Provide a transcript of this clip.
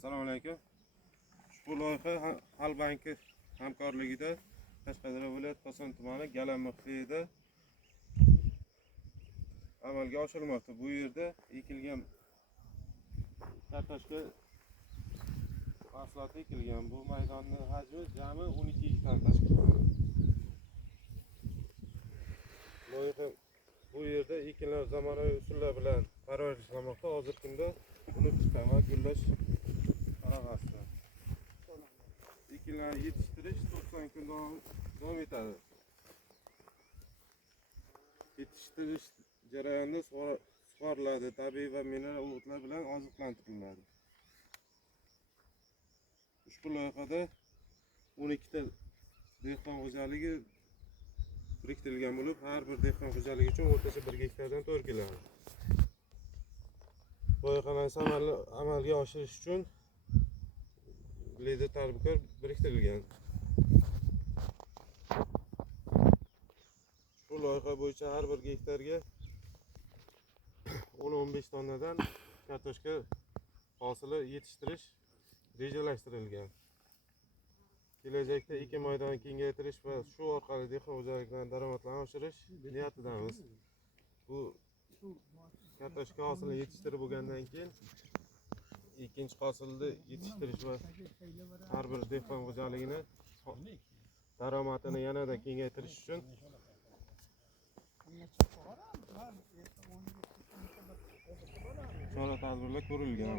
Assalomu alaykum. Ushbu loyiha Xalq banki hamkorligida Qashqadaryo viloyati Koson tumani Galan muhitida amalga oshirilmoqda. Bu yerda ekilgan kartoshka mahsuloti ekilgan. Bu maydonning hajmi jami 12 gektar tashkil qiladi. Loyiha bu yerda ekinlar zamonaviy usullar bilan parvarishlanmoqda. Hozirgi kunda uni pishqan va gullash arafasida. Ekinlarni yetishtirish 90 kun davom etadi. Yetishtirish jarayonida sug'oriladi, tabiiy va mineral o'tlar bilan oziqlantiriladi. Ushbu loyihada 12 ta dehqon xo'jaligi biriktirilgan bo'lib, har bir dehqon xo'jaligi uchun o'rtacha 1 gektardan 4 keladi. Loyihani amalga oshirish uchun lider tadbirkor biriktirilgan. Bu loyiha bo'yicha har bir gektarga 10-15 tonnadan kartoshka hosili yetishtirish rejalashtirilgan. Kelajakda ekin maydonini kengaytirish va shu orqali dehqon xo'jaliklarining daromadlarini oshirish niyatidamiz. Bu kartoshka hosilini yetishtirib bo'lgandan keyin ikkinchi hosilni yetishtirish va har bir dehqon xo'jaligini daromadini yanada kengaytirish uchun chora-tadbirlar ko'rilgan.